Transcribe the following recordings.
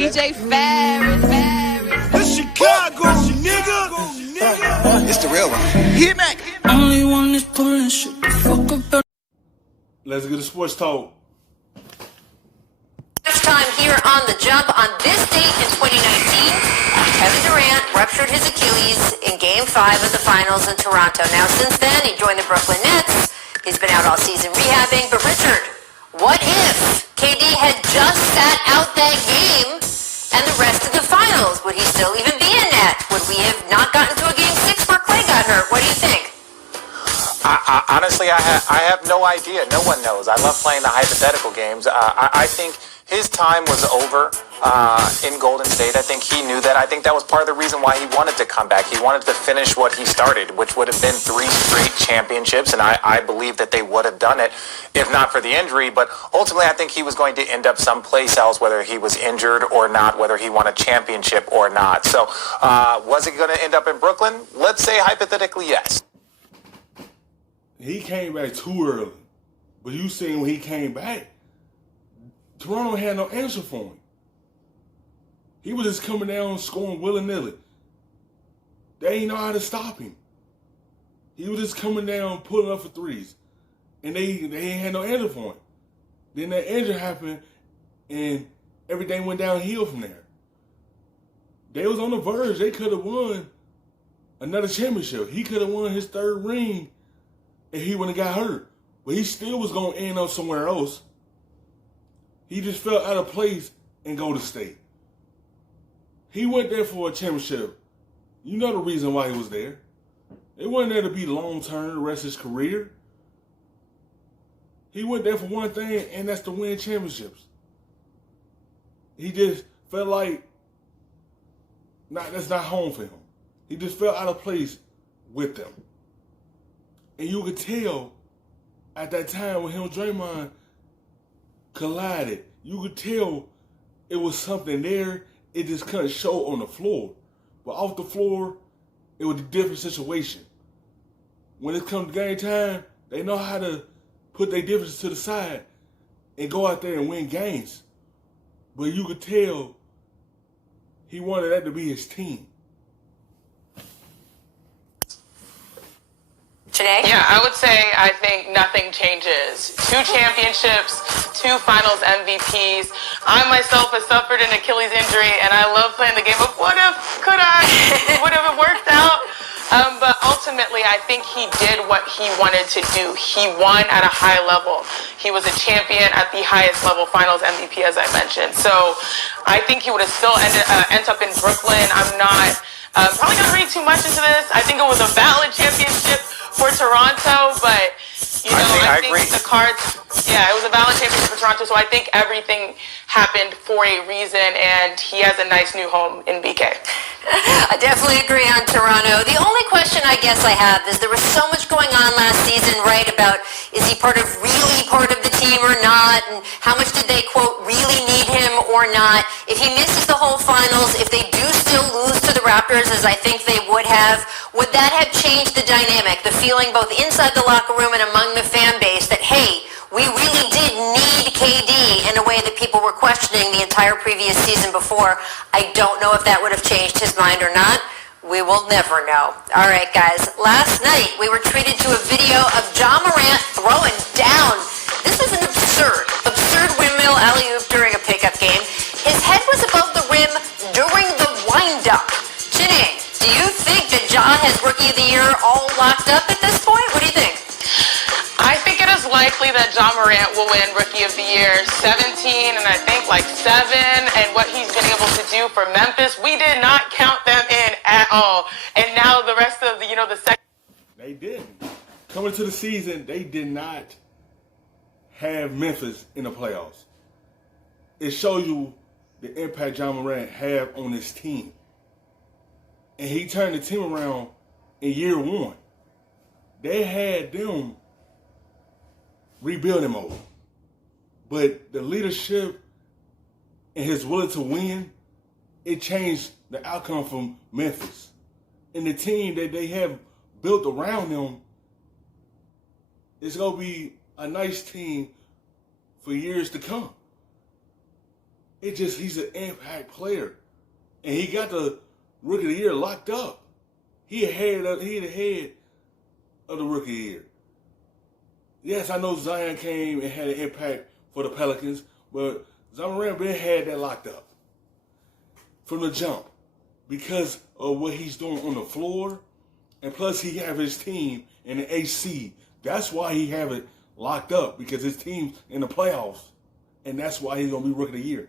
DJ Ferris. The Chicago, nigga. It's the real one. Hit me. Only one is pulling shit the fuck up. Let's get a sports talk. First time here on The Jump on this date in 2019, Kevin Durant ruptured his Achilles in Game 5 of the Finals in Toronto. Now, since then, he joined the Brooklyn Nets. He's been out all season rehabbing. But, Richard, what if KD had just sat out that game and the rest of the Finals? Would he still even be in net? Would we have not gotten to a Game 6 where Clay got hurt? What do you think? Honestly, I have no idea. No one knows. I love playing the hypothetical games. I think his time was over in Golden State. I think he knew that. I think that was part of the reason why he wanted to come back. He wanted to finish what he started, which would have been 3 straight championships, and I believe that they would have done it if not for the injury. But ultimately, I think he was going to end up someplace else, whether he was injured or not, whether he won a championship or not. So was it going to end up in Brooklyn? Let's say hypothetically, yes. He came back too early. But you seen when he came back, Toronto had no answer for him. He was just coming down scoring willy-nilly. They ain't know how to stop him. He was just coming down pulling up for threes. And they ain't had no answer for him. Then that injury happened and everything went downhill from there. They was on the verge. They could have won another championship. He could have won his 3rd ring and he wouldn't have got hurt. But he still was going to end up somewhere else. He just felt out of place in Golden State. He went there for a championship. You know the reason why he was there. It wasn't there to be long-term the rest of his career. He went there for one thing, and that's to win championships. He just felt like that's not home for him. He just felt out of place with them. And you could tell at that time when him and Draymond collided, you could tell it was something there. It just couldn't show on the floor. But off the floor, it was a different situation. When it comes to game time, they know how to put their differences to the side and go out there and win games. But you could tell he wanted that to be his team. Today? Yeah, I would say I think nothing changes. 2 championships, 2 finals MVPs. I myself have suffered an Achilles injury, and I love playing the game of what if, could I, would have it worked out? But ultimately, I think he did what he wanted to do. He won at a high level. He was a champion at the highest level, finals MVP, as I mentioned. So I think he would have still ended up in Brooklyn. I'm not probably going to read too much into this. I think it was a valid championship for Toronto, but you know, I think agree. the cards, it was a valid championship for Toronto, so I think everything happened for a reason, and he has a nice new home in BK. I definitely agree on Toronto. The only question I guess I have is there was so much going on last season, right, about is he really part of the team or not, and how much did they, quote, really need him or not? If he misses the whole finals, if they do still lose to the Raptors, as I think they would have that have changed the dynamic, the feeling both inside the locker room and among the fan base that, hey, we really did need KD in a way that people were questioning the entire previous season before? I don't know if that would have changed his mind or not. We will never know. All right, guys. Last night, we were treated to a video of Ja Morant throwing down. This was an absurd windmill alley-oop during a pickup game. His head was above the rim during the wind-up. Chinny, do you think that Ja has Rookie of the Year all locked up at this point? What do you think? I think it is likely that Ja Morant will win Rookie of the Year 17 and I think like 7, and what he's been able to do for Memphis, we did not count them in at all. And now the rest of the second. They didn't. Coming to the season, they did not have Memphis in the playoffs. It shows you the impact Ja Morant had on his team. And he turned the team around in year 1. They had them rebuilding mode. But the leadership and his will to win, it changed the outcome from Memphis. And the team that they have built around them is going to be a nice team for years to come. It's just he's an impact player. And he got the Rookie of the Year locked up. He the head of the Rookie of the Year. Yes, I know Zion came and had an impact for the Pelicans, but Zion been had that locked up from the jump because of what he's doing on the floor, and plus he have his team in the AC. That's why he have it locked up, because his team's in the playoffs, and that's why he's gonna be Rookie of the Year.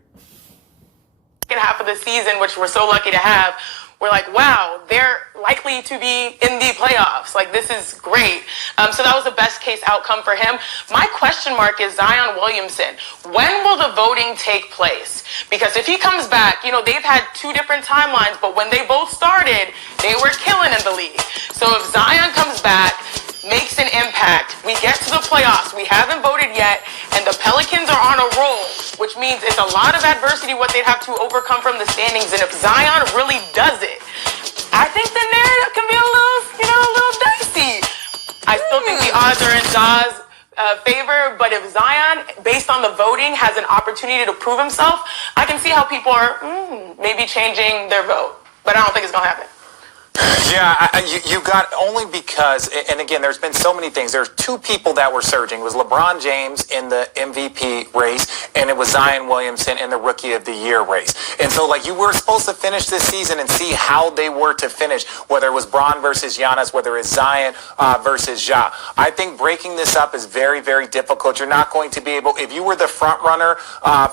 Second half of the season, which we're so lucky to have, we're like, wow, they're likely to be in the playoffs. Like, this is great. So that was the best case outcome for him. My question mark is Zion Williamson. When will the voting take place? Because if he comes back, you know, they've had two different timelines, but when they both started, they were killing in the league. So if Zion comes back, makes an impact, we get to the playoffs, we haven't voted yet, and the Pelicans are on a roll, which means it's a lot of adversity what they'd have to overcome from the standings. And if Zion really does it, I think the narrative can be a little dicey. I still think the odds are in Ja's favor, but if Zion, based on the voting, has an opportunity to prove himself, I can see how people are maybe changing their vote. But I don't think it's going to happen. Yeah, you got only because, and again, there's been so many things. There's two people that were surging. It was LeBron James in the MVP race, and it was Zion Williamson in the Rookie of the Year race. And so, like, you were supposed to finish this season and see how they were to finish, whether it was Bron versus Giannis, whether it's Zion versus Ja. I think breaking this up is very, very difficult. You're not going to be able, if you were the front runner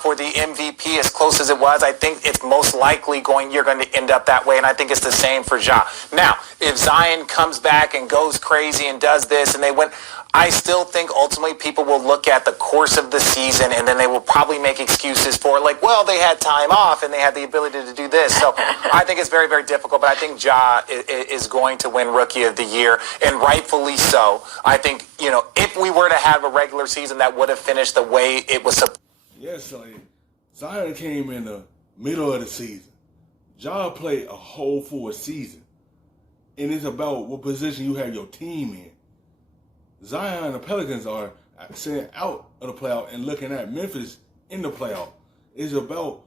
for the MVP as close as it was, I think it's most likely you're going to end up that way, and I think it's the same for Ja. Now, if Zion comes back and goes crazy and does this and they win, I still think ultimately people will look at the course of the season and then they will probably make excuses for, like, well, they had time off and they had the ability to do this. So I think it's very, very difficult, but I think Ja is going to win Rookie of the Year, and rightfully so. I think, you know, if we were to have a regular season that would have finished the way it was supposed. Yes, Zion came in the middle of the season. Ja played a whole full season. And it's about what position you have your team in. Zion and the Pelicans are sitting out of the playoff and looking at Memphis in the playoff. It's about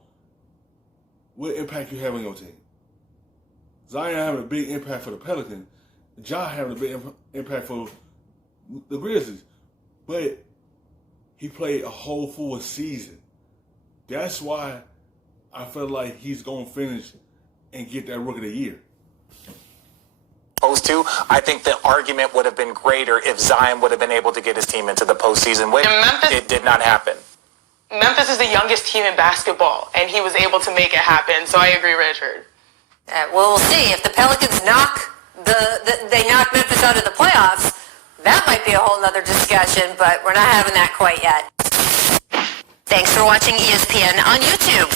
what impact you have on your team. Zion having a big impact for the Pelicans. Ja having a big impact for the Grizzlies. But he played a whole full season. That's why I feel like he's going to finish and get that Rookie of the Year. To. I think the argument would have been greater if Zion would have been able to get his team into the postseason, which it did not happen. Memphis is the youngest team in basketball, and he was able to make it happen. So I agree, Richard. Well, we'll see if the Pelicans knock Memphis out of the playoffs. That might be a whole other discussion, but we're not having that quite yet. Thanks for watching ESPN on YouTube.